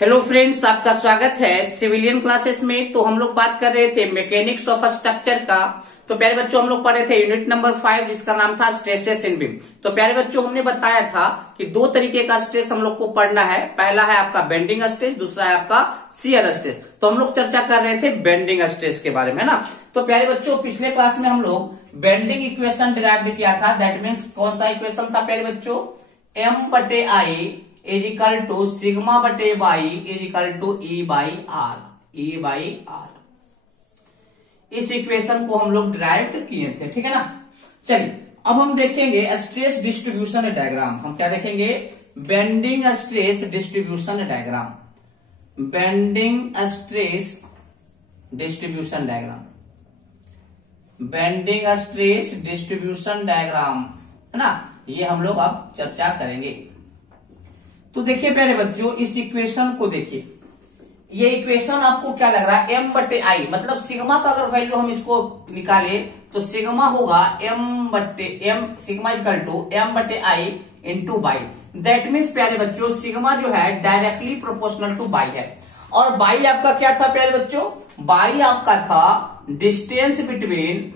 Hello friends, आपका स्वागत है सिविलियन क्लासेस में। तो हम लोग बात कर रहे थे मैकेनिक्स ऑफ स्ट्रक्चर का। तो प्यारे बच्चों, हम लोग पढ़े थे यूनिट नंबर 5 जिसका नाम था स्ट्रेसेस इन बीम। तो प्यारे बच्चों, हमने बताया था कि दो तरीके का स्ट्रेस हम लोग को पढ़ना है। पहला है आपका बेंडिंग स्ट्रेस, दूसरा है आपका शियर स्ट्रेस। तो हम लोग चर्चा कर रहे थे बेंडिंग स्ट्रेस के बारे में ना। तो प्यारे बच्चों, पिछले क्लास में हम लोग बेंडिंग इक्वेशन डिराइव किया था। दैट मीन्स कौन सा इक्वेशन था प्यारे बच्चों? M/I is equal to sigma बटे by is equal to E/R। इस इक्वेशन को हम लोग डिराइव किए थे, ठीक है ना। चलिए अब हम देखेंगे स्ट्रेस डिस्ट्रीब्यूशन डायग्राम। हम क्या देखेंगे? Bending stress distribution diagram. Bending stress distribution diagram, bending stress distribution diagram, है ना। ये हम लोग अब चर्चा करेंगे। तो देखिए प्यारे बच्चों, इस इक्वेशन को देखिए। ये इक्वेशन आपको क्या लग रहा है? M/I, मतलब सिग्मा का अगर वैल्यू हम इसको निकाले तो सिग्मा होगा sigma equal to M/I into y. That means प्यारे बच्चों, सिग्मा जो है डायरेक्टली प्रोपोर्शनल टू बाई है। और बाई आपका क्या था प्यारे बच्चों? बाई आपका था distance between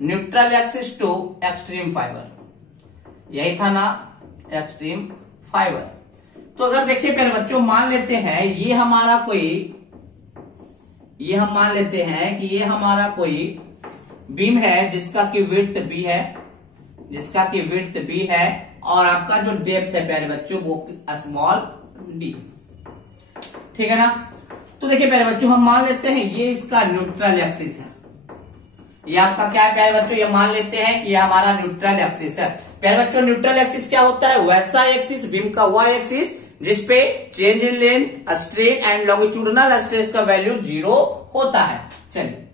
neutral axis to extreme fibre. यही था ना, एक्सट्रीम फाइबर। तो अगर देखिए प्यारे बच्चों, मान लेते हैं ये हमारा कोई बीम है जिसका की विड्थ बी है, और आपका जो डेप्थ है प्यारे बच्चों वो स्मॉल डी, ठीक है ना। तो देखिए प्यारे बच्चों, हम मान लेते हैं ये इसका न्यूट्रल एक्सिस है। ये आपका क्या है प्यारे बच्चों? ये मान लेते हैं कि ये हमारा न्यूट्रल एक्सिस है। प्यारे बच्चों, न्यूट्रल एक्सिस क्या होता है? वैसा एक्सिस, बीम का वह एक्सिस जिसपे change in length, strain and longitudinal stress का वैल्यू 0 होता है। चलिए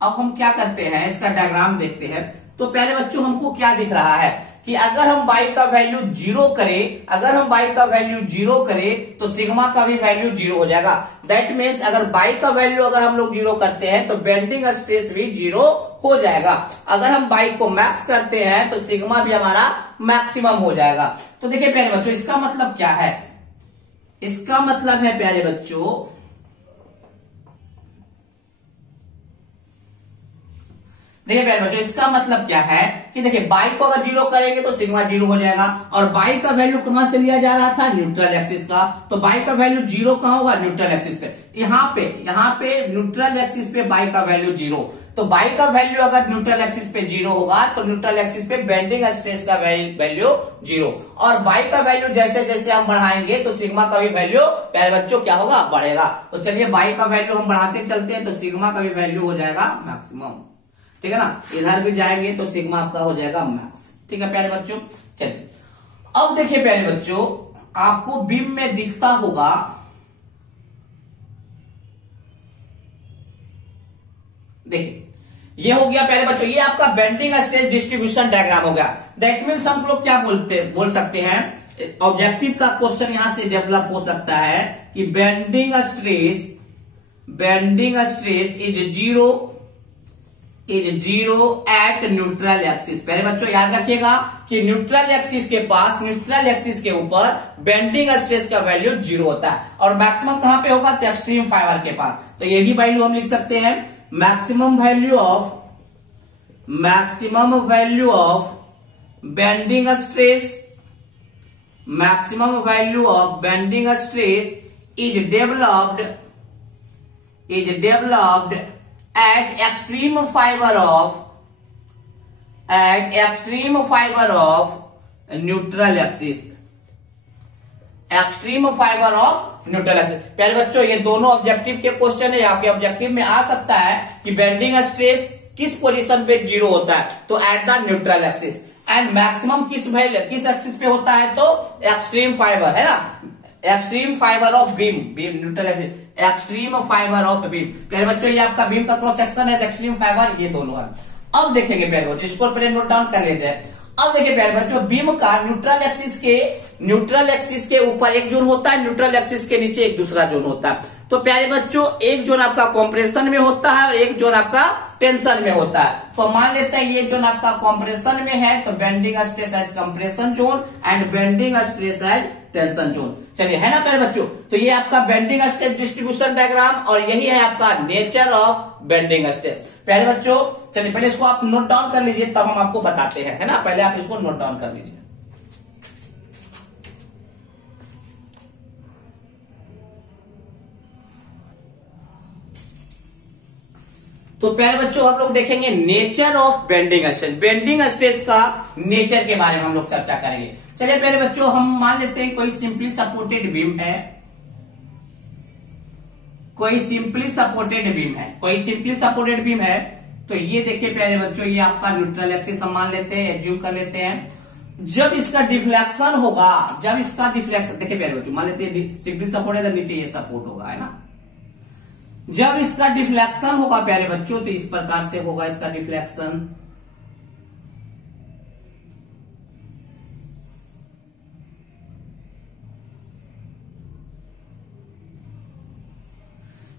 अब हम क्या करते हैं, इसका डायग्राम देखते हैं। तो प्यारे बच्चों, हमको क्या दिख रहा है कि अगर हम बाई का वैल्यू 0 करें तो सिग्मा का भी वैल्यू 0 हो जाएगा। दैट मीन्स अगर बाई का वैल्यू अगर हम लोग 0 करते हैं तो बेंडिंग स्ट्रेस भी 0 हो जाएगा। अगर हम बाई को मैक्स करते हैं तो सिग्मा भी हमारा मैक्सिमम हो जाएगा। तो देखिए प्यारे बच्चों, इसका मतलब क्या है? इसका मतलब है प्यारे बच्चों, देखिए प्यारे बच्चों, इसका मतलब क्या है कि देखिए बाई को अगर 0 करेंगे तो सिग्मा 0 हो जाएगा। और बाई का वैल्यू कहां से लिया जा रहा था? न्यूट्रल एक्सिस का। तो बाई का वैल्यू 0 कहां होगा? न्यूट्रल एक्सिस पे। यहाँ पे न्यूट्रल एक्सिस पे बाई का वैल्यू 0। तो बाई का वैल्यू अगर न्यूट्रल एक्सिस पे 0 होगा तो न्यूट्रल एक्सिस पे बेंडिंग स्ट्रेस का वैल्यू 0। और बाई का वैल्यू जैसे जैसे हम बढ़ाएंगे तो सिग्मा का भी वैल्यू प्यारे बच्चों क्या होगा? बढ़ेगा। तो चलिए बाई का वैल्यू हम बढ़ाते चलते हैं तो सिग्मा का भी वैल्यू हो जाएगा मैक्सिमम, ठीक है ना। इधर भी जाएंगे तो सिग्मा आपका हो जाएगा मैक्स, ठीक है प्यारे बच्चों। चलिए अब देखिए प्यारे बच्चों, आपको बीम में दिखता होगा, देखिए ये हो गया प्यारे बच्चों, ये आपका बेंडिंग स्ट्रेस डिस्ट्रीब्यूशन डायग्राम हो गया। दैट मीन्स हम लोग क्या बोल सकते हैं, ऑब्जेक्टिव का क्वेश्चन यहां से डेवलप हो सकता है कि bending stress is zero at neutral axis. पहले बच्चों याद रखिएगा कि न्यूट्रल एक्सिस के ऊपर बेंडिंग स्ट्रेस का वैल्यू 0 होता है। और मैक्सिमम कहां पे होगा? तो एक्सट्रीम फाइबर के पास। तो ये भी वैल्यू हम लिख सकते हैं, maximum value of bending stress is developed at extreme fiber of neutral axis। प्यारे बच्चों, ये दोनों ऑब्जेक्टिव के क्वेश्चन है। आपके ऑब्जेक्टिव में आ सकता है कि बेंडिंग स्ट्रेस किस पोजीशन पे 0 होता है? तो at the neutral axis. And maximum किस एक्सिस पे होता है? तो एक्सट्रीम फाइबर, है ना, extreme fibre of beam neutral axis, extreme fibre of beam. प्यारे बच्चों, ये आपका बीम का क्रॉस सेक्शन है, एक्सट्रीम फाइबर, ये दोनों है। अब देखेंगे प्यारे बच्चों, इसको पहले नोट डाउन कर लेते हैं। अब देखिए प्यारे बच्चों, बीम का न्यूट्रल एक्सिस के ऊपर एक जोन होता है, न्यूट्रल एक्सिस के नीचे एक दूसरा जोन होता है। तो प्यारे बच्चों, एक जोन आपका कॉम्प्रेशन में होता है और एक जोन आपका टेंशन में होता है। तो मान लेते हैं ये जोन आपका कॉम्प्रेशन में है, तो bending stress as compression zone and bending stress as tension zone. चलिए, है ना प्यारे बच्चों। तो ये आपका बेंडिंग स्ट्रेस डिस्ट्रीब्यूशन डायग्राम और यही है आपका नेचर ऑफ बेंडिंग स्ट्रेस। प्यारे बच्चों, चलिए पहले इसको आप नोट डाउन कर लीजिए, तब हम आपको बताते हैं, है ना। पहले आप इसको नोट डाउन कर लीजिए। तो प्यारे बच्चों, आप लोग देखेंगे nature of bending stress. Bending stress का नेचर के बारे में हम लोग चर्चा करेंगे। चलिए प्यारे बच्चों, हम मान लेते हैं कोई सिंपली सपोर्टेड बीम है, कोई सिंपली सपोर्टेड बीम है। तो ये देखिए प्यारे बच्चों, ये आपका न्यूट्रल एक्सिस हम मान लेते हैं, एज्यूम कर लेते हैं। जब इसका डिफ्लेक्शन होगा, देखिए प्यारे बच्चों, मान लेते हैं सिंपली सपोर्ट है तो नीचे ये सपोर्ट होगा, है ना। जब इसका डिफ्लेक्शन होगा प्यारे बच्चों, तो इस प्रकार से होगा इसका डिफ्लेक्शन।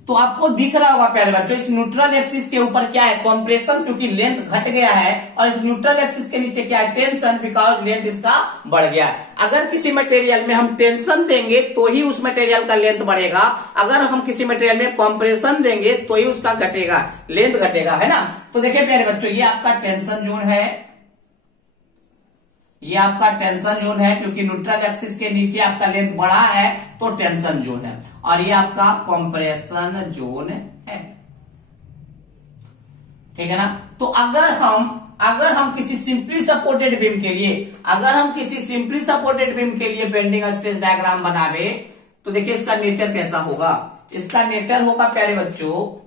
तो आपको दिख रहा होगा प्यारे बच्चों, इस न्यूट्रल एक्सिस के ऊपर क्या है, कॉम्प्रेशन, क्योंकि लेंथ घट गया है, और इस न्यूट्रल एक्सिस के नीचे क्या है, टेंशन, बिकॉज लेंथ इसका बढ़ गया है। अगर किसी मटेरियल में हम टेंशन देंगे तो ही उस मटेरियल का लेंथ बढ़ेगा, अगर हम किसी मटेरियल में कॉम्प्रेशन देंगे तो ही उसका घटेगा, लेंथ घटेगा, है ना। तो देखिए प्यारे बच्चों, ये आपका टेंशन जोन है, ये आपका टेंशन जोन है, क्योंकि न्यूट्रल एक्सिस के नीचे आपका लेंथ बढ़ा है तो टेंशन जोन है, और ये आपका कंप्रेशन जोन है, ठीक है ना। तो अगर हम किसी सिंपली सपोर्टेड बीम के लिए बेंडिंग स्ट्रेस डायग्राम बनावे, तो देखिए इसका नेचर कैसा होगा। इसका नेचर होगा प्यारे बच्चों,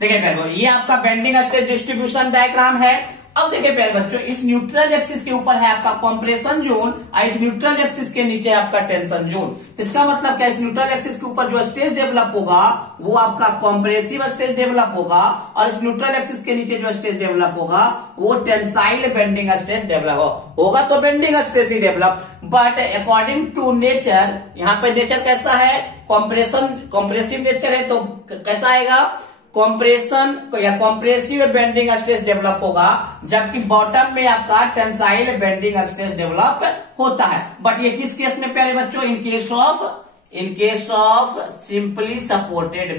देखिए प्यारे बच्चों, ये आपका बेंडिंग स्ट्रेस डिस्ट्रीब्यूशन डायग्राम है। अब देखिए प्यारे बच्चों, इस न्यूट्रल एक्सिस के ऊपर है आपका कॉम्प्रेशन जोन और इस न्यूट्रल एक्सिस के नीचे आपका टेंशन जोन। इसका मतलब क्या, इस न्यूट्रल एक्सिस के ऊपर जो स्ट्रेस डेवलप होगा वो आपका कॉम्प्रेसिव स्ट्रेस डेवलप होगा, और इस न्यूट्रल एक्सिस के नीचे जो स्ट्रेस डेवलप होगा वो टेंसाइल बेंडिंग स्ट्रेस डेवलप होगा। तो बेंडिंग स्ट्रेस ही develop, but according to nature, यहाँ पे नेचर कैसा है, कॉम्प्रेसिव नेचर है, तो कैसा आएगा, कॉम्प्रेशन या कॉम्प्रेसिव बेंडिंग स्ट्रेस डेवलप होगा, जबकि बॉटम में आपका टेंसाइल बेंडिंग स्ट्रेस डेवलप होता है। बट ये किस केस में प्यारे बच्चों, in case of simply supported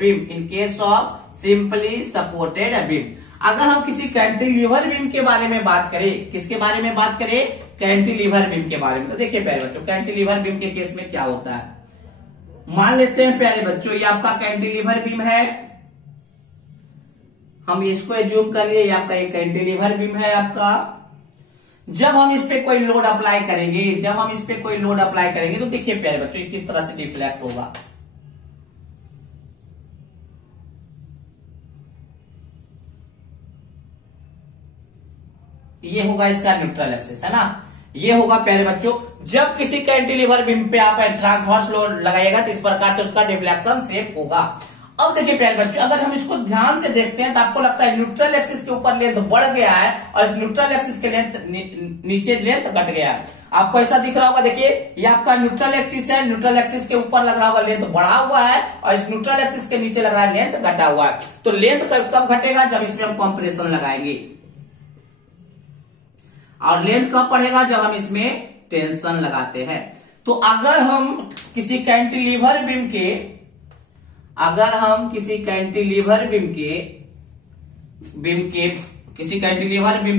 beam. अगर हम किसी कैंटिलीवर बीम के बारे में बात करें, किसके बारे में बात करें, कैंटिलीवर बीम के बारे में, तो देखिए प्यारे बच्चों, कैंटिलीवर बीम के केस में क्या होता है। मान लेते हैं प्यारे बच्चों, ये आपका कैंटिलीवर बीम है, हम इसको एज्यूम कर लिए, आपका एक कैंटिलीवर बीम है आपका। जब हम इस पे कोई लोड अप्लाई करेंगे, तो देखिए प्यारे बच्चों, ये किस तरह से डिफ्लेक्ट होगा। ये होगा इसका न्यूट्रल एक्सिस, है ना। ये होगा प्यारे बच्चों, जब किसी कैंटिलीवर बीम पे आप ट्रांसवर्स लोड लगाइएगा तो इस प्रकार से उसका डिफ्लेक्शन शेप होगा। अब देखिए प्यारे बच्चों, अगर हम इसको ध्यान से देखते हैं तो आपको लगता है न्यूट्रल एक्सिस के ऊपर लेंथ बढ़ गया है और इस न्यूट्रल एक्सिस के नीचे लेंथ घट गया है। आपको ऐसा दिख रहा होगा, देखिए ये आपका न्यूट्रल एक्सिस है, न्यूट्रल एक्सिस के ऊपर लग रहा होगा लेंथ बढ़ा हुआ है और इस न्यूट्रल एक्सिस के नीचे लग रहा है लेंथ घटा हुआ है। तो लेंथ कब घटेगा, जब इसमें हम कॉम्प्रेशन लगाएंगे, और लेंथ कब बढ़ेगा, जब हम इसमें टेंशन लगाते हैं। तो अगर हम किसी कैंटिलीवर बीम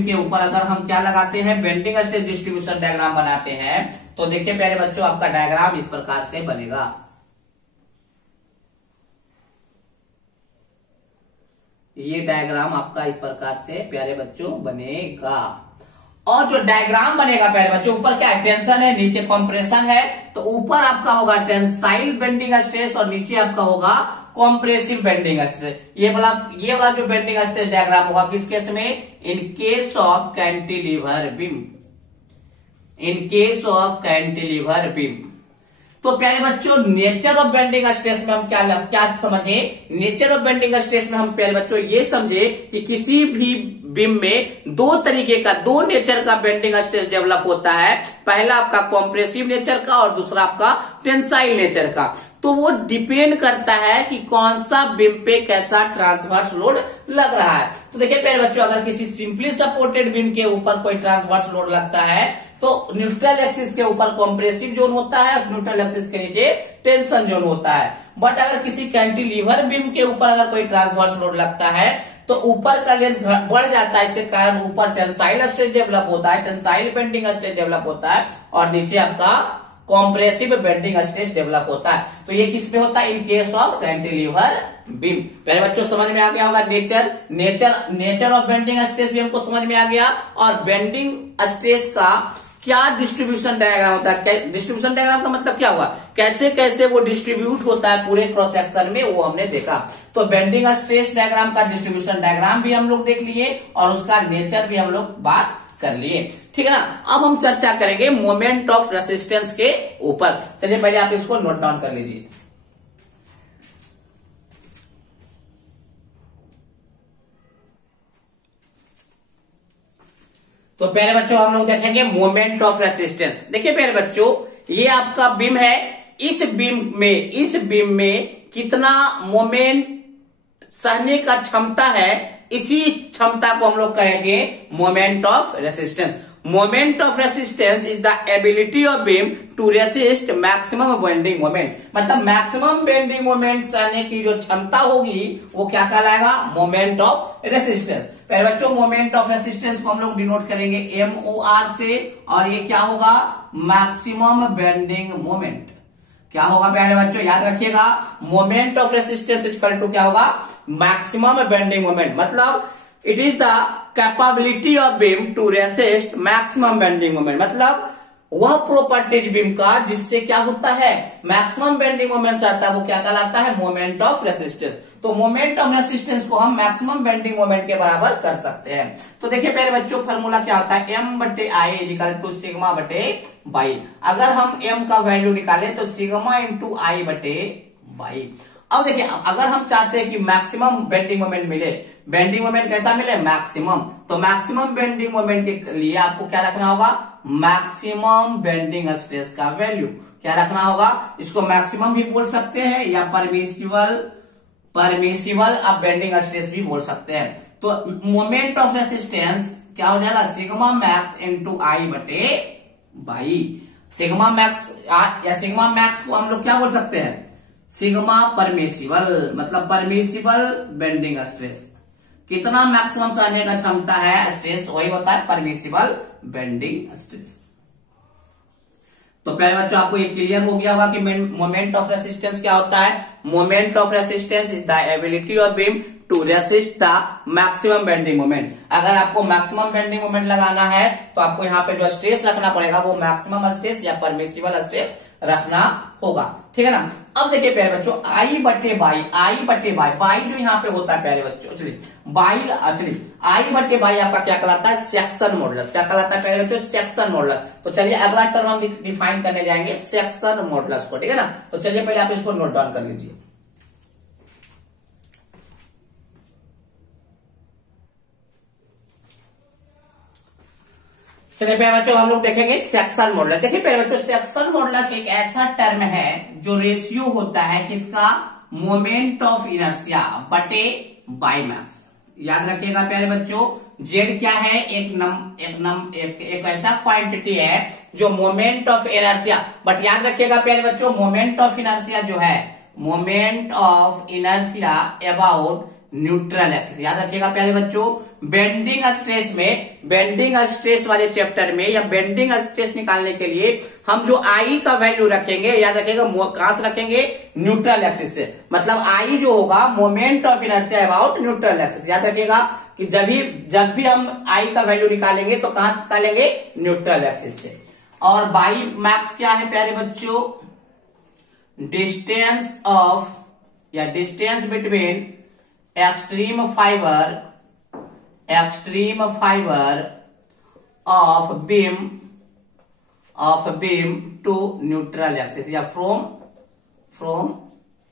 के ऊपर अगर हम क्या लगाते हैं, बेंडिंग स्ट्रेस डिस्ट्रीब्यूशन डायग्राम बनाते हैं, तो देखिए प्यारे बच्चों, आपका डायग्राम इस प्रकार से बनेगा। ये डायग्राम आपका इस प्रकार से प्यारे बच्चों बनेगा। और जो डायग्राम बनेगा प्यारे बच्चों, ऊपर क्या है, टेंशन है, नीचे कंप्रेशन है, तो ऊपर आपका होगा टेंसाइल बेंडिंग स्ट्रेस और नीचे आपका होगा कॉम्प्रेसिव बेंडिंग स्ट्रेस। ये वाला जो बेंडिंग स्ट्रेस डायग्राम होगा किस केस में, in case of cantilever beam. तो प्यारे बच्चों नेचर ऑफ बेंडिंग स्ट्रेस में हम क्या समझे? नेचर ऑफ बेंडिंग स्ट्रेस में हम प्यारे बच्चों ये समझे कि किसी भी बीम में दो नेचर का बेंडिंग स्ट्रेस डेवलप होता है। पहला आपका कॉम्प्रेसिव नेचर का और दूसरा आपका टेंसाइल नेचर का। तो वो डिपेंड करता है कि कौन सा बीम पे कैसा ट्रांसवर्स लोड लग रहा है। तो देखिए प्यारे बच्चों, अगर किसी सिंपली सपोर्टेड बीम के ऊपर कोई ट्रांसवर्स लोड लगता है तो न्यूट्रल एक्सिस के ऊपर कॉम्प्रेसिव जोन होता है और न्यूट्रल एक्सिस के नीचे टेंशन जोन होता है। बट अगर किसी कैंटिलीवर बीम के ऊपर अगर कोई ट्रांसवर्स लोड लगता है तो ऊपर का लेंथ बढ़ जाता है, इसके कारण ऊपर टेंसाइल स्ट्रेस डेवलप होता है, टेंसाइल बेंडिंग स्ट्रेस डेवलप होता है और नीचे आपका कॉम्प्रेसिव बेंडिंग स्ट्रेस डेवलप होता है। तो ये किस पे होता है? In case of cantilever beam. पहले बच्चों समझ में आ गया होगा नेचर ऑफ बेंडिंग स्ट्रेस भी हमको समझ में आ गया, और बेंडिंग स्ट्रेस का क्या डिस्ट्रीब्यूशन डायग्राम होता है। डिस्ट्रीब्यूशन डायग्राम का मतलब क्या हुआ? कैसे कैसे वो डिस्ट्रीब्यूट होता है पूरे क्रॉस सेक्शन में, वो हमने देखा। तो बेंडिंग स्ट्रेस डायग्राम का डिस्ट्रीब्यूशन डायग्राम भी हम लोग देख लिए और उसका नेचर भी हम लोग बात कर लिए, ठीक है ना। अब हम चर्चा करेंगे मोमेंट ऑफ रेसिस्टेंस के ऊपर। चलिए पहले आप इसको नोट डाउन कर लीजिए। तो प्यारे बच्चों हम लोग देखेंगे मोमेंट ऑफ रेसिस्टेंस। देखिए प्यारे बच्चों, ये आपका बीम है। इस बीम में कितना मोमेंट सहने का क्षमता है, इसी क्षमता को हम लोग कहेंगे moment of resistance. Moment of resistance is the ability of beam to resist maximum bending moment. मतलब मैक्सिमम बेंडिंग मोमेंट सहने की जो क्षमता होगी वो क्या कहलाएगा? Moment of resistance. पहले बच्चों मोमेंट ऑफ रेसिस्टेंस को हम लोग डिनोट करेंगे MOR से, और ये क्या होगा? Maximum bending moment. क्या होगा पहले बच्चों याद रखिएगा? Moment of resistance equal to क्या होगा? Maximum bending moment. मतलब it is the capability of beam to resist maximum bending moment. मतलब वह प्रॉपर्टीज बीम का जिससे क्या होता है? मैक्सिमम बेंडिंग मोमेंट से आता है, वो क्या कहलाता है? Moment of resistance. तो मोमेंट ऑफ रेसिस्टेंस को हम मैक्सिमम बेंडिंग मोमेंट के बराबर कर सकते हैं। तो देखिए पहले बच्चों फॉर्मूला क्या होता है? M/I इक्वल टू सिग्मा बटे बाई। अगर हम M का वैल्यू निकालें तो सिग्मा इंटू आई बटे बाई। अब देखिए, अगर हम चाहते हैं कि मैक्सिमम बेंडिंग मोमेंट मिले, बेंडिंग मोमेंट कैसा मिले? मैक्सिमम। तो मैक्सिमम बेंडिंग मोमेंट के लिए आपको क्या रखना होगा? मैक्सिमम बेंडिंग स्ट्रेस का वैल्यू क्या रखना होगा? इसको मैक्सिमम भी बोल सकते हैं या परमिसिबल आप बेंडिंग स्ट्रेस भी बोल सकते हैं। तो मोमेंट ऑफ रेसिस्टेंस क्या हो जाएगा? सिग्मा मैक्स इंटू आई बटे बाई। सिग्मा मैक्स या सिग्मा मैक्स को हम लोग क्या बोल सकते हैं? Sigma permissible. मतलब परमिसिबल बेंडिंग स्ट्रेस, कितना मैक्सिमम सहने का क्षमता है स्ट्रेस, वही होता है परमिसिबल बेंडिंग स्ट्रेस। तो पहले बच्चों आपको ये क्लियर हो गया होगा कि मोमेंट ऑफ रेसिस्टेंस क्या होता है? Moment of resistance is the ability of beam to resist the maximum bending moment. अगर आपको मैक्सिमम बेंडिंग मोमेंट लगाना है तो आपको यहाँ पे जो स्ट्रेस रखना पड़ेगा वो मैक्सिमम स्ट्रेस या परमिसिबल स्ट्रेस रखना होगा, ठीक है ना। अब देखिए प्यारे बच्चों, आई बटे बाई बाई जो यहाँ पे होता है प्यारे बच्चों, चलिए आई बटे बाई आपका क्या कहलाता है? Section modulus. क्या कहलाता है प्यारे बच्चों? Section modulus. तो चलिए अगला टर्म हम डिफाइन करने जाएंगे सेक्शन मॉडुलस को, ठीक है ना। तो चलिए पहले आप इसको नोट डाउन कर लीजिए। चलिए प्यारे बच्चों हम लोग देखेंगे सेक्शन मॉडुलस। देखिए प्यारे बच्चों, सेक्शन मॉडुलस एक ऐसा टर्म है जो रेशियो होता है किसका? मोमेंट ऑफ इनर्शिया बटे बाई मैक्स। याद रखिएगा प्यारे बच्चों, जेड क्या है? एक ऐसा क्वांटिटी है जो मोमेंट ऑफ इनर्शिया, बट याद रखिएगा प्यारे बच्चों, मोमेंट ऑफ इनर्शिया जो है, moment of inertia about neutral axis. याद रखिएगा प्यारे बच्चों, बेंडिंग स्ट्रेस में, बेंडिंग स्ट्रेस वाले चैप्टर में या बेंडिंग स्ट्रेस निकालने के लिए हम जो आई का वैल्यू रखेंगे, याद रखिएगा कहां से रखेंगे? न्यूट्रल एक्सिस से। मतलब आई जो होगा moment of inertia about neutral axis. याद रखिएगा कि जब भी हम आई का वैल्यू निकालेंगे तो कहां से निकालेंगे? न्यूट्रल एक्सिस से। और बाई मैक्स क्या है प्यारे बच्चों? डिस्टेंस ऑफ या distance between extreme fibre of of beam to neutral axis या from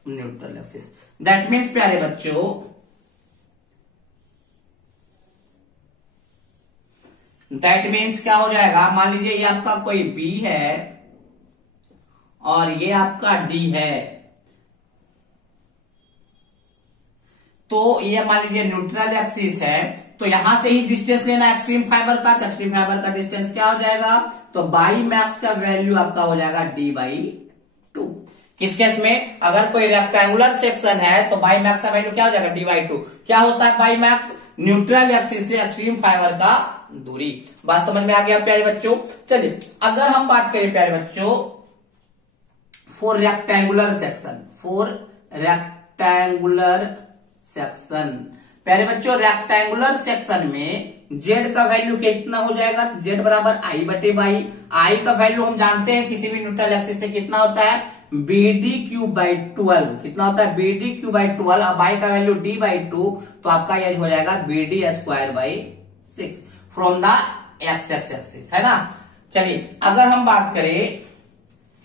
neutral axis. That means प्यारे बच्चों, दैट मीन्स क्या हो जाएगा, मान लीजिए ये आपका कोई बी है और ये आपका डी है, तो ये मान लीजिए न्यूट्रल एक्सिस है, तो यहां से ही डिस्टेंस लेना एक्सट्रीम फाइबर का, तो एक्सट्रीम फाइबर का डिस्टेंस क्या हो जाएगा, तो बाई मैक्स का वैल्यू आपका हो जाएगा d/2। किस केस में, अगर कोई रेक्टेंगुलर सेक्शन है तो बाई मैक्स का वैल्यू क्या हो जाएगा, d/2। क्या होता है बाई मैक्स, न्यूट्रल एक्सिस से एक्सट्रीम फाइबर का दूरी। बात समझ में आ गया प्यारे बच्चों। चलिए अगर हम बात करें प्यारे बच्चों फॉर रेक्टेंगुलर सेक्शन, प्यारे बच्चों रेक्टेंगुलर सेक्शन में जेड का वैल्यू कितना हो जाएगा, जेड बराबर i/बाई। आई का वैल्यू हम जानते हैं किसी भी न्यूट्रल एक्सिस से कितना होता है, BD³/12। कितना होता है, BD³/12। अब बाई का वैल्यू d/2, तो आपका ये हो जाएगा BD²/6 from the x axis, है ना। चलिए अगर हम बात करें,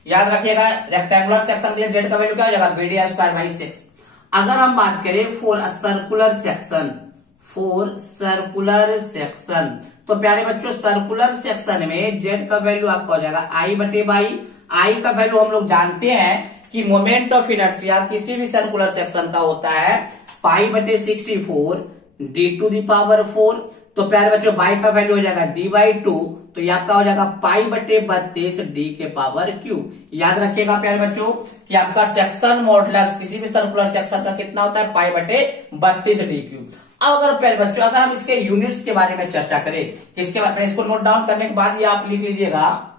याद रखिएगा रेक्टेंगुलर सेक्शन के जेड का वैल्यू क्या हो जाएगा, BD²/6। अगर हम बात करें फॉर सर्कुलर सेक्शन, तो प्यारे बच्चों सर्कुलर सेक्शन में जेड का वैल्यू आपका हो जाएगा i/बाई। आई का वैल्यू हम लोग जानते हैं कि मोमेंट ऑफ इनर्शिया किसी भी सर्कुलर सेक्शन का होता है π/64 d⁴। तो प्यारे बच्चों बाई का वैल्यू हो जाएगा d/2, तो ये आपका हो जाएगा π/32 d⁵। याद रखिएगा प्यारे बच्चों कि आपका सेक्शन मॉडुलस किसी भी सर्कुलर सेक्शन का कितना होता है, π/32 d³। अब अगर प्यारे बच्चों अगर हम इसके यूनिट्स के बारे में चर्चा करें, इसके बाद इसको नोट डाउन करने के बाद ये आप लिख लीजिएगा,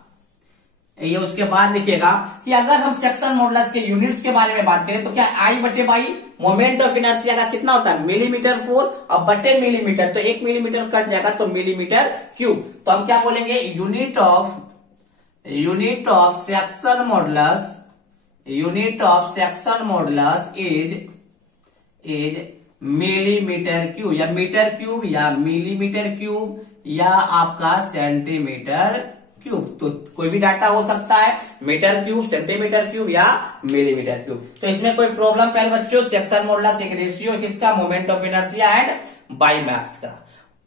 ये उसके बाद लिखिएगा कि अगर हम सेक्शन मॉडुलस के यूनिट्स के बारे में बात करें तो क्या i/बाई मोमेंट ऑफ इनर्शिया का कितना होता है, मिलीमीटर/4 और बटे मिलीमीटर, तो 1 मिलीमीटर कट जाएगा तो मिलीमीटर/क्यूब। तो हम क्या बोलेंगे, unit of section modulus is millimetre cube या मीटर/क्यूब या मिलीमीटर/क्यूब या आपका सेंटीमीटर/क्यूब। तो कोई भी डाटा हो सकता है, मीटर/क्यूब, सेंटीमीटर/क्यूब या मिलीमीटर/क्यूब। तो इसमें कोई प्रॉब्लम प्यारे बच्चों, सेक्शन मॉडुलस एक रेशियो है किसका, moment of inertia and by max का।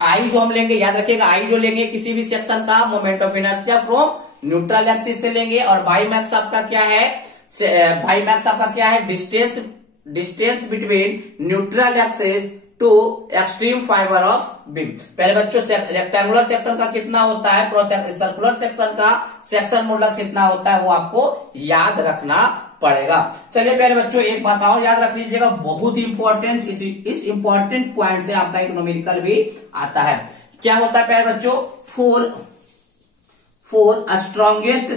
आई जो हम लेंगे, याद रखिएगा आई जो लेंगे किसी भी सेक्शन का moment of inertia from neutral axis से लेंगे, और बाई मैक्स आपका क्या है, distance between neutral axis to extreme fibre of beam. पहले बच्चों रेक्टेंगुलर सेक्शन का कितना होता है, सर्कुलर सेक्शन का सेक्शन मॉडुलस कितना होता है, वो आपको याद रखना पड़ेगा। चलिए प्यारे बच्चों एक बात और याद रख लीजिएगा, बहुत ही इंपॉर्टेंट, इस इंपॉर्टेंट पॉइंट से आपका एक न्यूमेरिकल भी आता है। क्या होता है प्यारे बच्चों, for a strongest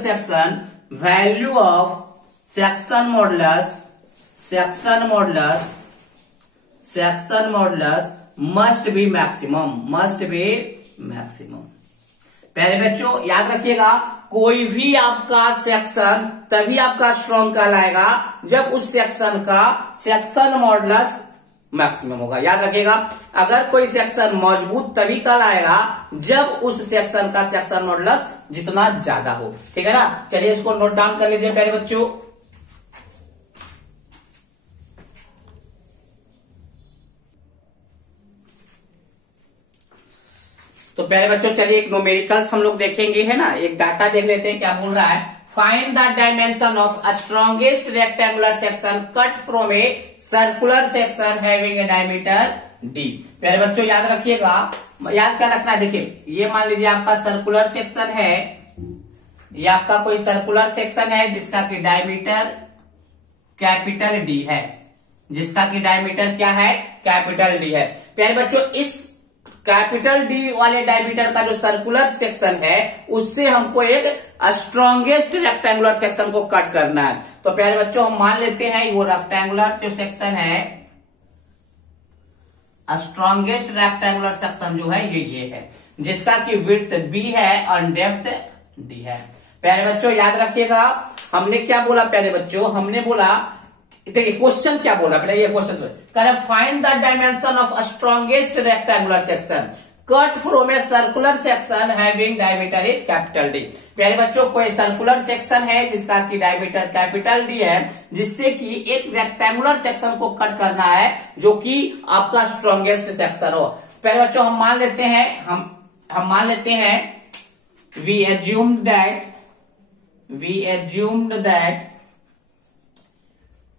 section value of section modulus must be maximum. पहले बच्चों याद रखिएगा, कोई भी आपका सेक्शन तभी आपका स्ट्रॉन्ग कहलाएगा जब उस सेक्शन का सेक्शन मॉडुलस मैक्सिमम होगा। याद रखिएगा, अगर कोई सेक्शन मजबूत तभी कहलाएगा जब उस सेक्शन का सेक्शन मॉडुलस जितना ज्यादा हो। ठीक है ना। चलिए इसको नोट डाउन कर लीजिए प्यारे बच्चों। तो प्यारे बच्चों चलिए एक न्यूमेरिकल्स हम लोग देखेंगे, है ना। एक डाटा देख लेते हैं क्या बोल रहा है। Find the dimension of a strongest rectangular section cut from a circular section having a diameter d। प्यारे बच्चों याद रखिएगा, याद क्या रखना है, देखिए ये मान लीजिए आपका सर्कुलर सेक्शन है, ये आपका कोई सर्कुलर सेक्शन है जिसका की डायमीटर कैपिटल D है, जिसका की डायमीटर क्या है, कैपिटल D है। प्यारे बच्चों इस कैपिटल D वाले डायमीटर का जो सर्कुलर सेक्शन है उससे हमको एक स्ट्रॉन्गेस्ट रेक्टेंगुलर सेक्शन को कट करना है। तो प्यारे बच्चों हम मान लेते हैं वो रेक्टेंगुलर जो सेक्शन है, स्ट्रॉन्गेस्ट रेक्टेंगुलर सेक्शन जो है ये है, जिसका की विड्थ B है और डेप्थ D है। प्यारे बच्चों याद रखिएगा, हमने क्या बोला प्यारे बच्चों, हमने बोला देखिए क्वेश्चन क्या बोला, पहले ये क्वेश्चन करें, find the dimension of strongest rectangular section cut from a circular section having diameter is capital D. प्यारे बच्चों, कोई सर्कुलर सेक्शन है जिसका की डायमीटर कैपिटल डी है, जिससे कि एक रेक्टेंगुलर सेक्शन को कट करना है जो कि आपका स्ट्रॉन्गेस्ट सेक्शन हो। प्यारे बच्चों, हम मान लेते हैं हम मान लेते हैं we assumed that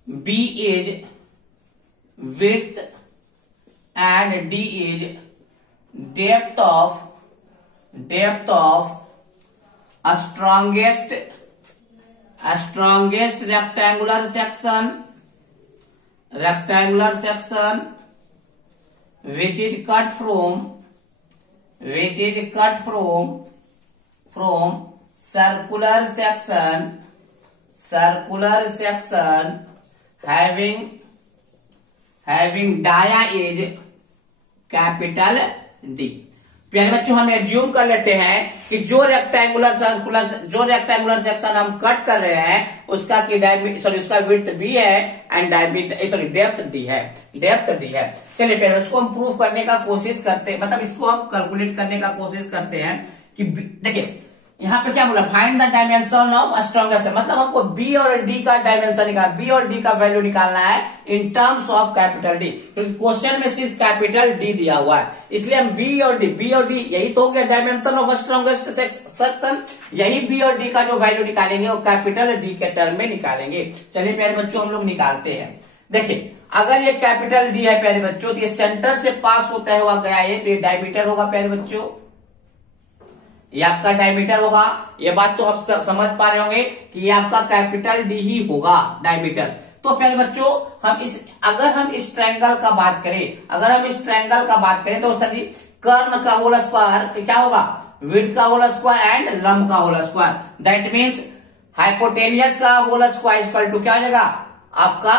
B is width and D is depth of a strongest rectangular section which is cut from circular section having dia is capital D. प्यारे बच्चों, हम एज्यूम कर लेते हैं कि जो रेक्टेंगुलर सेक्शन हम कट कर रहे हैं उसका की उसका विड्थ बी है एंड डायमीटर डेप्थ डी है। चलिए फिर इसको हम प्रूफ करने का कोशिश करते हैं, मतलब इसको हम कैलकुलेट करने का कोशिश करते हैं कि देखिए यहाँ पे क्या बोला, find the dimension of strongest, मतलब हमको बी और डी का डायमेंशन निकालना, बी और डी का वैल्यू निकालना है in terms of capital D, क्योंकि क्वेश्चन में सिर्फ कैपिटल डी दिया हुआ है, इसलिए हम बी और डी यही तो हो गया डायमेंशन ऑफ स्ट्रॉन्गेस्ट सेक्शन, यही बी और डी का जो वैल्यू निकालेंगे वो कैपिटल डी के टर्म में निकालेंगे। चलिए प्यारे बच्चों, हम लोग निकालते हैं। देखिए अगर ये कैपिटल डी है प्यारे बच्चों, तो ये सेंटर से पास होता हुआ गया है, तो ये डायमीटर होगा प्यारे बच्चों, ये आपका डायमीटर होगा। ये बात तो आप समझ पा रहे होंगे कि ये आपका कैपिटल डी ही होगा डायमीटर। तो प्यारे बच्चों, अगर हम इस ट्रायंगल का बात करें तो सभी कर्ण का होल स्क्वायर क्या होगा, विड्थ का होल स्क्वायर एंड लंब का whole square, that means hypotenuse का होल स्क्वायर इक्वल टू क्या हो जाएगा आपका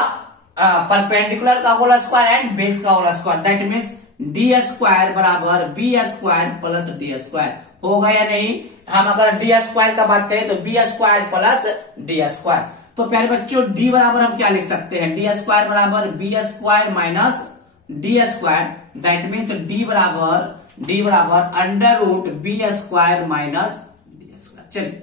परपेंडिकुलर का होल स्क्वायर एंड बेस का whole square, that means D square बराबर B square plus D square होगा या नहीं। हम अगर डी स्क्वायर का बात करें तो B square plus D square, तो प्यारे बच्चों डी बराबर हम क्या लिख सकते हैं, डी स्क्वायर बराबर B square minus D square, that means D बराबर under root B square minus D square. चलिए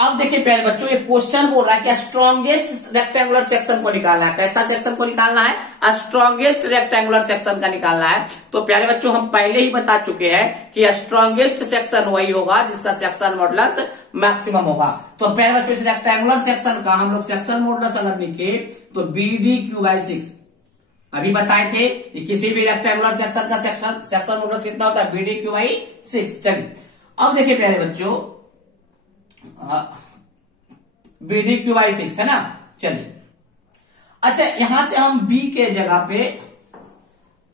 अब देखिए प्यारे बच्चों, ये क्वेश्चन बोल रहा है कि स्ट्रॉन्गेस्ट रेक्टेंगुलर सेक्शन को निकालना है। कैसा सेक्शन को निकालना है, स्ट्रॉन्गेस्ट रेक्टेंगुलर सेक्शन का निकालना है। तो प्यारे बच्चों, हम पहले ही बता चुके हैं कि स्ट्रॉन्गेस्ट सेक्शन वही होगा जिसका सेक्शन मॉडुलस मैक्सिमम होगा। तो प्यारे बच्चों, इस रेक्टेंगुलर सेक्शन का हम लोग सेक्शन मॉडुलस अगर लिखे तो BD/6 अभी बताए थे कि किसी भी रेक्टेंगुलर सेक्शन का सेक्शन मॉडुलस कितना होता है, BD/6। चलिए अब देखिए प्यारे बच्चों, BD/6 है ना। चलिए अच्छा, यहां से हम B के जगह पे,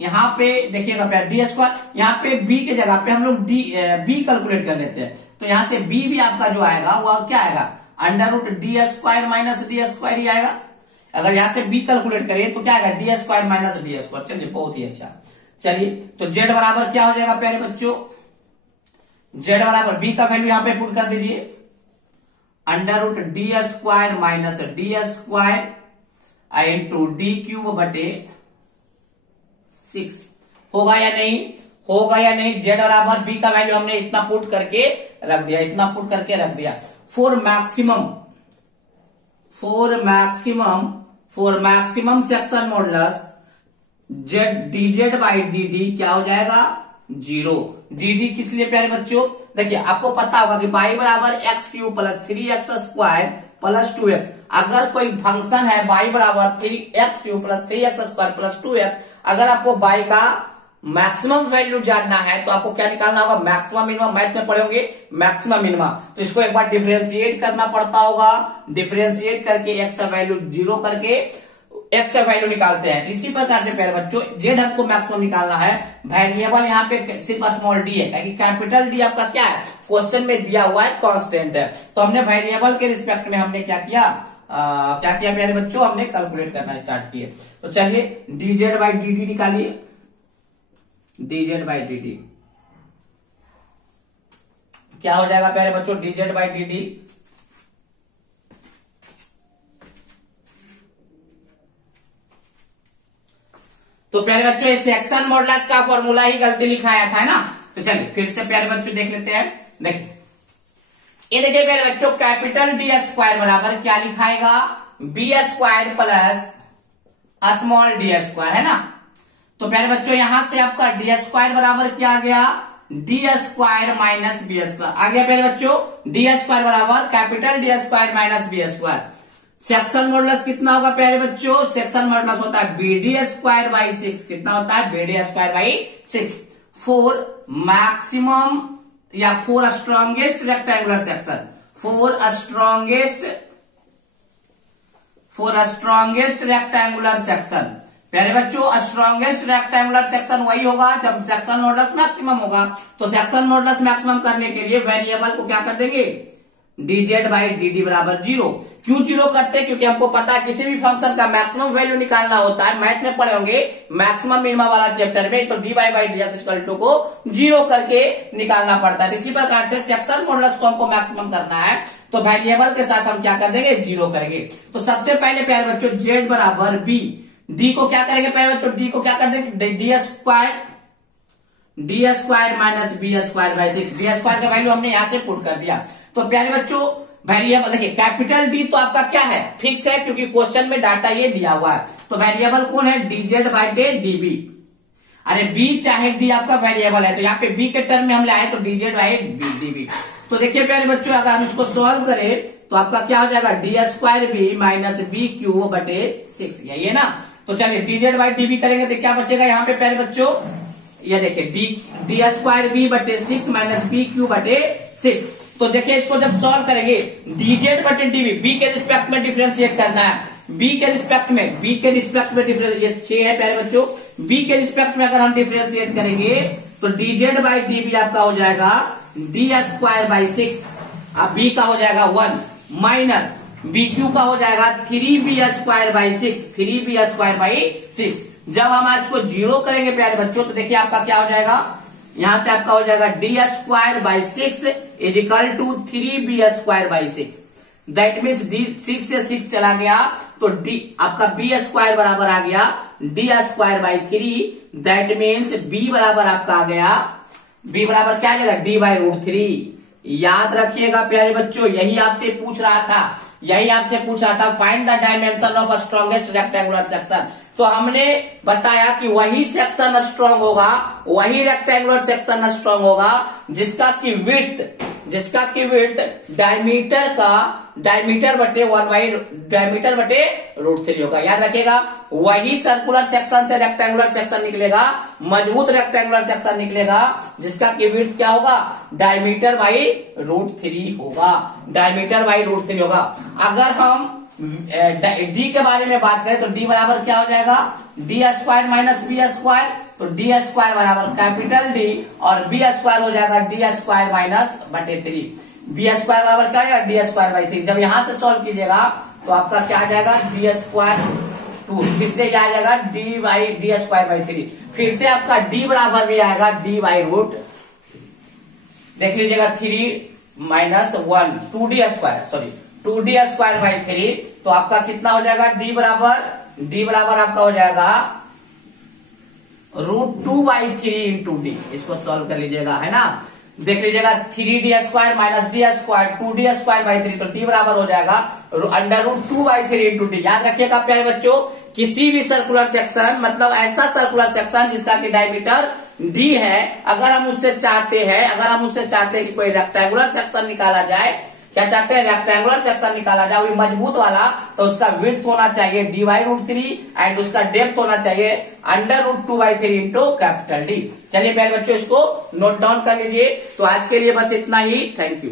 यहां पे देखिएगा प्यार डी स्क्वायर, यहां पे B के जगह पे हम लोग B कैलकुलेट कर लेते हैं। तो यहां से B भी आपका जो आएगा वो क्या आएगा, under root D square minus D square ही आएगा। अगर यहां से B कैलकुलेट करें तो क्या आएगा, D square minus D square. चलिए बहुत ही अच्छा। चलिए तो Z बराबर क्या हो जाएगा प्यारे बच्चों, Z बराबर B का वैल्यू यहां पे पुट कर दीजिए, under root D square minus D square into D cube बटे 6 होगा या नहीं, जेड बराबर बी का वैल्यू हमने इतना पुट करके रख दिया, for maximum section modulus dz by dd क्या हो जाएगा 0। dd किस लिए प्यारे बच्चों, देखिए आपको पता होगा कि y बराबर x³ plus 3x square plus 2x। अगर कोई फंक्शन है y बराबर 3x³ plus 3x square plus 2x, अगर आपको y का मैक्सिमम वैल्यू जानना है तो आपको क्या निकालना होगा, मैक्सिमम मिनिमम। मैथ में पढ़े होंगे मैक्सिमम मिनिमम, तो इसको एक बार डिफरेंशिएट करना पड़ता होगा, डिफरेंशिएट करके x का वैल्यू 0 करके x का वैल्यू निकालते हैं। इसी प्रकार से प्यारे बच्चों, z हमको मैक्सिमम निकालना है, वेरिएबल यहाँ पे सिर्फ स्मॉल d है, क्योंकि कैपिटल D आपका क्या है, क्वेश्चन में दिया हुआ है कांस्टेंट है। तो हमने वेरिएबल के रिस्पेक्ट में हमने क्या किया प्यारे बच्चों, हमने कैलकुलेट करना स्टार्ट किए। तो चलिए dz बाई dt निकालिए, dz बाई dt क्या हो जाएगा प्यारे बच्चों, dz बाई dt तो प्यारे बच्चों ये सेक्शन मॉडुलस का फॉर्मूला ही गलती लिखाया था ना। तो चलिए फिर से प्यारे बच्चों देख लेते हैं। देखिए ये देखिए प्यारे बच्चों, कैपिटल डी स्क्वायर बराबर क्या लिखाएगा, B square plus small D square, है ना। तो प्यारे बच्चों यहां से आपका डी स्क्वायर बराबर क्या आ गया, D square minus B square आ गया प्यारे बच्चों। डी स्क्वायर बराबर capital D square minus B square. Section modulus कितना होगा प्यारे बच्चों, सेक्शन मॉडुलस होता है बी डी स्क्वायर बाई 6। कितना होता है, B D square by 6 for maximum या for strongest rectangular section, for strongest rectangular section. प्यारे बच्चों स्ट्रॉन्गेस्ट रेक्टेंगुलर सेक्शन वही होगा जब सेक्शन मॉडुलस मैक्सिमम होगा। तो सेक्शन मॉडुलस मैक्सिमम करने के लिए वेरिएबल को क्या कर देंगे, dz बाई dd बराबर 0। क्यों 0 करते हैं, क्योंकि हमको पता है किसी भी फंक्शन का मैक्सिमम वैल्यू निकालना होता है। मैथ में पढ़े होंगे मैक्सिमम मिनिमम वाला चैप्टर में, तो dy बाई dx को 0 करके निकालना पड़ता है। इसी प्रकार से सेक्शन मॉडुलस को हमको मैक्सिमम करना है तो वेरिएबल के साथ हम क्या कर देंगे, 0 करेंगे। तो सबसे पहले प्यारे बच्चों z बराबर b, d को क्या करेंगे प्यारे बच्चों, d को क्या कर देंगे, D square minus B square by 6। D square का वैल्यू हमने यहां से पुट कर दिया। तो प्यारे बच्चों वेरिएबल देखिए कैपिटल डी तो आपका क्या है, फिक्स है, क्योंकि क्वेश्चन में डाटा ये दिया हुआ है। तो वेरिएबल कौन है, dz बाई db। अरे b चाहे d आपका वेरिएबल है, तो यहाँ पे b के टर्म में हम लाए तो dz बाई db। तो देखिए प्यारे बच्चों अगर हम इसको सॉल्व करें तो आपका क्या हो जाएगा, D square B minus B cube बटे 6, यही है ना। तो चलिए dz बाई db करेंगे तो क्या बचेगा यहाँ पे प्यारे बच्चों, ये देखिए डी स्क्वायर बी बटे 6 माइनस बी क्यू बटे 6। तो देखिए इसको जब सॉल्व करेंगे dz बटे dv, b के रिस्पेक्ट में डिफरेंशिएट करना है, b के रिस्पेक्ट में डिफरेंस, ये 6 है प्यारे बच्चों, b के रिस्पेक्ट में अगर हम डिफरेंशिएट करेंगे तो dz बाई dv आपका हो जाएगा डी स्क्वायर बाई 6, अब b का हो जाएगा 1 माइनस बी क्यू का हो जाएगा 3b square by 6, 3b square by 6। जब हम इसको 0 करेंगे प्यारे बच्चों तो देखिए आपका क्या हो जाएगा, यहां से आपका हो जाएगा D square by 6 is equal to 3b square by 6। That means D 6 से 6 चला गया तो डी आपका बी स्क्वायर बराबर आ गया D square by 3। That means B बराबर आपका आ गया, बी बराबर क्या आ जाएगा, डी बाई रूट 3। याद रखिएगा प्यारे बच्चों यही आपसे पूछ रहा था, find the dimension of strongest rectangular section. तो हमने बताया कि वही सेक्शन स्ट्रांग होगा, वही रेक्टेंगुलर सेक्शन स्ट्रांग होगा जिसका की विड्थ डायमीटर बटे 1 बाई डायमीटर बटे रूट 3 होगा। याद रखिएगा वही सर्कुलर सेक्शन से रेक्टेंगुलर सेक्शन निकलेगा, मजबूत रेक्टेंगुलर सेक्शन निकलेगा जिसका की विड्थ क्या होगा, डायमीटर बाई रूट 3 होगा, डायमीटर बाई रूट 3 होगा। अगर हम डी के बारे में बात करें तो डी बराबर क्या हो जाएगा, D square minus B square. तो डी स्क्वायर बराबर कैपिटल डी और बी स्क्वायर हो जाएगा डी स्क्वायर माइनस बटे 3। बी स्क्वायर बराबर क्या हो जाएगा, डी स्क्वायर बाई 3। जब यहां से सॉल्व कीजिएगा तो आपका क्या आ जाएगा, डी स्क्वायर 2, फिर से क्या आ जाएगा डी स्क्वायर बाई 3। फिर से आपका डी बराबर भी आएगा डी बाई रूट, देख लीजिएगा 3 माइनस 1 2d स्क्वायर बाई 3। तो आपका कितना हो जाएगा, डी बराबर आपका हो जाएगा रूट 2 बाई 3 इंटू डी। इसको सॉल्व कर लीजिएगा, है ना। देख लीजिएगा 3d square minus D square 2d square by 3, तो डी बराबर हो जाएगा under root 2 by 3 into D. याद रखिएगा प्यारे बच्चों किसी भी सर्कुलर सेक्शन, मतलब ऐसा सर्कुलर सेक्शन जिसका की डायमीटर डी है, अगर हम उससे चाहते हैं कि कोई रेक्टेंगुलर सेक्शन निकाला जाए, क्या चाहते हैं, रेक्टेंगुलर सेक्शन निकाला जाए वही मजबूत वाला, तो उसका विड्थ होना चाहिए डी बाई रूट 3 एंड उसका डेप्थ होना चाहिए under root 2 by 3 into capital D. चलिए प्यारे बच्चों इसको नोट डाउन कर लीजिए। तो आज के लिए बस इतना ही, थैंक यू।